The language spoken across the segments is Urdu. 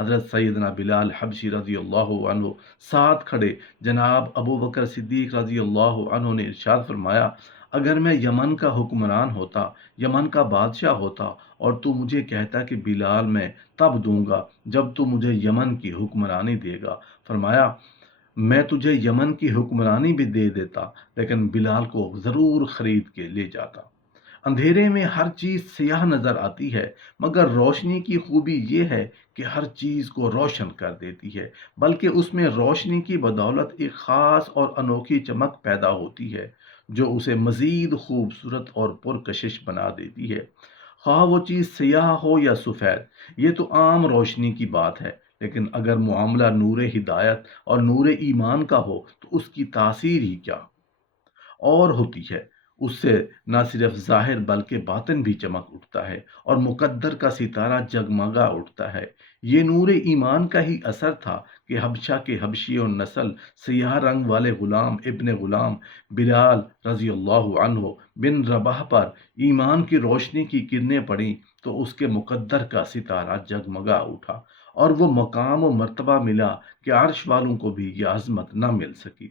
حضرت سیدنا بلال حبشی رضی اللہ عنہ ساتھ کھڑے جناب ابو بکر صدیق رضی اللہ عنہ نے ارشاد فرمایا، اگر میں یمن کا حکمران ہوتا، یمن کا بادشاہ ہوتا، اور تو مجھے کہتا کہ بلال میں تب دوں گا جب تو مجھے یمن کی حکمرانی دے گا، فرمایا میں تجھے یمن کی حکمرانی بھی دے دیتا لیکن بلال کو ضرور خرید کے لے جاتا۔ اندھیرے میں ہر چیز سیاہ نظر آتی ہے، مگر روشنی کی خوبی یہ ہے کہ ہر چیز کو روشن کر دیتی ہے، بلکہ اس میں روشنی کی بدولت ایک خاص اور انوکھی چمک پیدا ہوتی ہے جو اسے مزید خوبصورت اور پرکشش بنا دیتی ہے۔ خواہ وہ چیز سیاہ ہو یا سفید، یہ تو عام روشنی کی بات ہے، لیکن اگر معاملہ نور ہدایت اور نور ایمان کا ہو تو اس کی تاثیر ہی کیا اور ہوتی ہے۔ اس سے نہ صرف ظاہر بلکہ باطن بھی چمک اٹھتا ہے اور مقدر کا ستارہ جگمگا اٹھتا ہے۔ یہ نور ایمان کا ہی اثر تھا کہ حبشہ کے حبشی و نسل سیاہ رنگ والے غلام ابن غلام بلال رضی اللہ عنہ بن رباح پر ایمان کی روشنی کی کرنیں پڑیں تو اس کے مقدر کا ستارہ جگمگا اٹھا اور وہ مقام و مرتبہ ملا کہ عرش والوں کو بھی یہ عظمت نہ مل سکی۔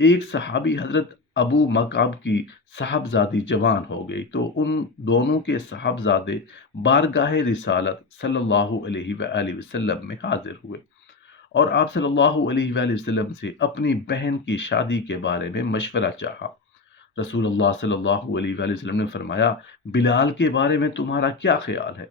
ایک صحابی حضرت ابو مکعب کی صاحبزادی جوان ہو گئی تو ان دونوں کے صاحبزادے بارگاہ رسالت صلی اللہ علیہ وآلہ وسلم میں حاضر ہوئے اور آپ صلی اللہ علیہ وآلہ وسلم سے اپنی بہن کی شادی کے بارے میں مشورہ چاہا۔ رسول اللہ صلی اللہ علیہ وآلہ وسلم نے فرمایا، بلال کے بارے میں تمہارا کیا خیال ہے؟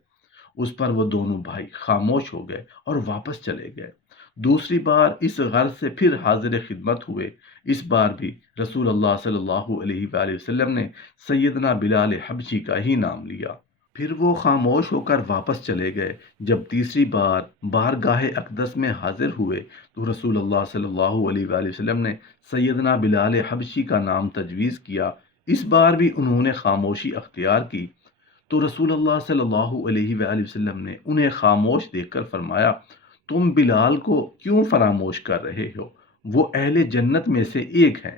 اس پر وہ دونوں بھائی خاموش ہو گئے اور واپس چلے گئے۔ دوسری بار اس غرض سے پھر حاضر خدمت ہوئے۔ اس بار بھی رسول اللہ صلی اللہ علیہ وآلہ وسلم نے سیدنا بلال حبشی کا ہی نام لیا، پھر وہ خاموش ہو کر واپس چلے گئے۔ جب تیسری بار بارگاہ اقدس میں حاضر ہوئے تو رسول اللہ صلی اللہ علیہ وآلہ وسلم نے سیدنا بلال حبشی کا نام تجویز کیا۔ اس بار بھی انہوں نے خاموشی اختیار کی تو رسول اللہ صلی اللہ علیہ وآلہ وسلم نے انہیں خاموش دیکھ کر فرمایا، تم بلال کو کیوں فراموش کر رہے ہو؟ وہ اہل جنت میں سے ایک ہیں۔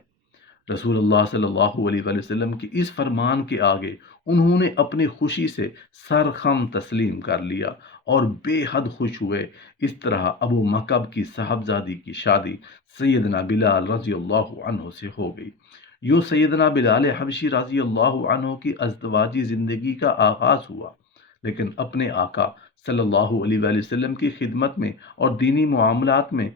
رسول اللہ صلی اللہ علیہ وآلہ وسلم کی اس فرمان کے آگے انہوں نے اپنی خوشی سے سر خم تسلیم کر لیا اور بے حد خوش ہوئے۔ اس طرح ابو مکعب کی صاحبزادی کی شادی سیدنا بلال رضی اللہ عنہ سے ہو گئی۔ یوں سیدنا بلال حبشی رضی اللہ عنہ کی ازدواجی زندگی کا آغاز ہوا، لیکن اپنے آقا صلی اللہ علیہ وآلہ وسلم کی خدمت میں اور دینی معاملات میں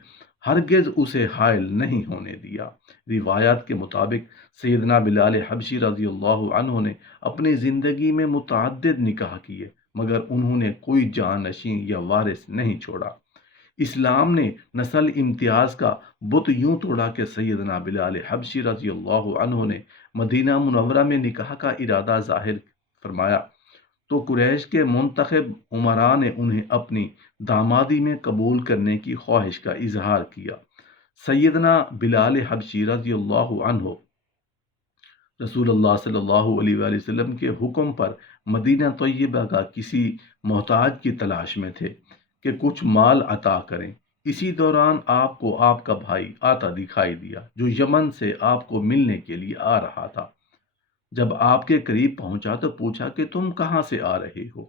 ہرگز اسے حائل نہیں ہونے دیا۔ روایات کے مطابق سیدنا بلال حبشی رضی اللہ عنہ نے اپنی زندگی میں متعدد نکاح کیے، مگر انہوں نے کوئی جانشین یا وارث نہیں چھوڑا۔ اسلام نے نسل امتیاز کا بت یوں توڑا کہ سیدنا بلال حبشی رضی اللہ عنہ نے مدینہ منورہ میں نکاح کا ارادہ ظاہر فرمایا تو قریش کے منتخب عمراء نے انہیں اپنی دامادی میں قبول کرنے کی خواہش کا اظہار کیا۔ سیدنا بلال حبشی رضی اللہ عنہ رسول اللہ صلی اللہ علیہ وآلہ وسلم کے حکم پر مدینہ طیبہ کا کسی محتاج کی تلاش میں تھے کہ کچھ مال عطا کریں۔ اسی دوران آپ کو آپ کا بھائی آتا دکھائی دیا جو یمن سے آپ کو ملنے کے لیے آ رہا تھا۔ جب آپ کے قریب پہنچا تو پوچھا کہ تم کہاں سے آ رہے ہو؟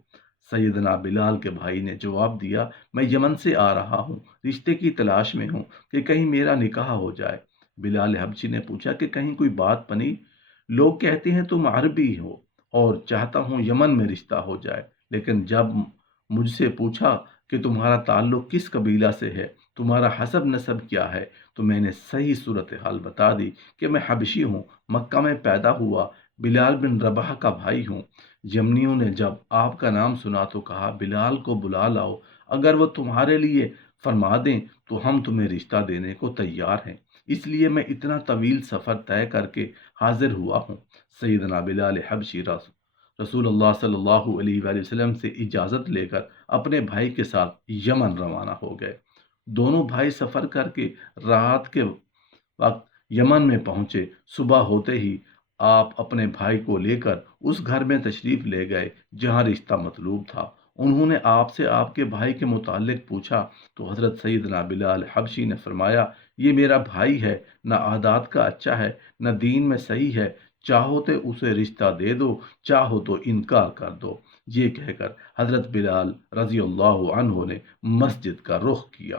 سیدنا بلال کے بھائی نے جواب دیا، میں یمن سے آ رہا ہوں، رشتے کی تلاش میں ہوں کہ کہیں میرا نکاح ہو جائے۔ بلال حبشی نے پوچھا کہ کہیں کوئی بات بنی؟ لوگ کہتے ہیں تم عربی ہو اور چاہتا ہوں یمن میں رشتہ ہو جائے، لیکن جب مجھ سے پوچھا کہ تمہارا تعلق کس قبیلہ سے ہے، تمہارا حسب نسب کیا ہے، تو میں نے صحیح صورتحال بتا دی کہ میں حبشی ہوں، مکہ میں پیدا ہوا، بلال بن رباح کا بھائی ہوں۔ یمنیوں نے جب آپ کا نام سنا تو کہا، بلال کو بلا لاؤ، اگر وہ تمہارے لیے فرما دیں تو ہم تمہیں رشتہ دینے کو تیار ہیں، اس لیے میں اتنا طویل سفر طے کر کے حاضر ہوا ہوں۔ سیدنا بلال حبشی رسول اللہ صلی اللہ علیہ وآلہ وسلم سے اجازت لے کر اپنے بھائی کے ساتھ یمن روانہ ہو گئے۔ دونوں بھائی سفر کر کے رات کے وقت یمن میں پہنچے۔ صبح ہوتے ہی آپ اپنے بھائی کو لے کر اس گھر میں تشریف لے گئے جہاں رشتہ مطلوب تھا۔ انہوں نے آپ سے آپ کے بھائی کے متعلق پوچھا تو حضرت سیدنا بلال حبشی نے فرمایا، یہ میرا بھائی ہے، نہ عادات کا اچھا ہے، نہ دین میں صحیح ہے، چاہو تو اسے رشتہ دے دو، چاہو تو انکار کر دو۔ یہ کہہ کر حضرت بلال رضی اللہ عنہ نے مسجد کا رخ کیا۔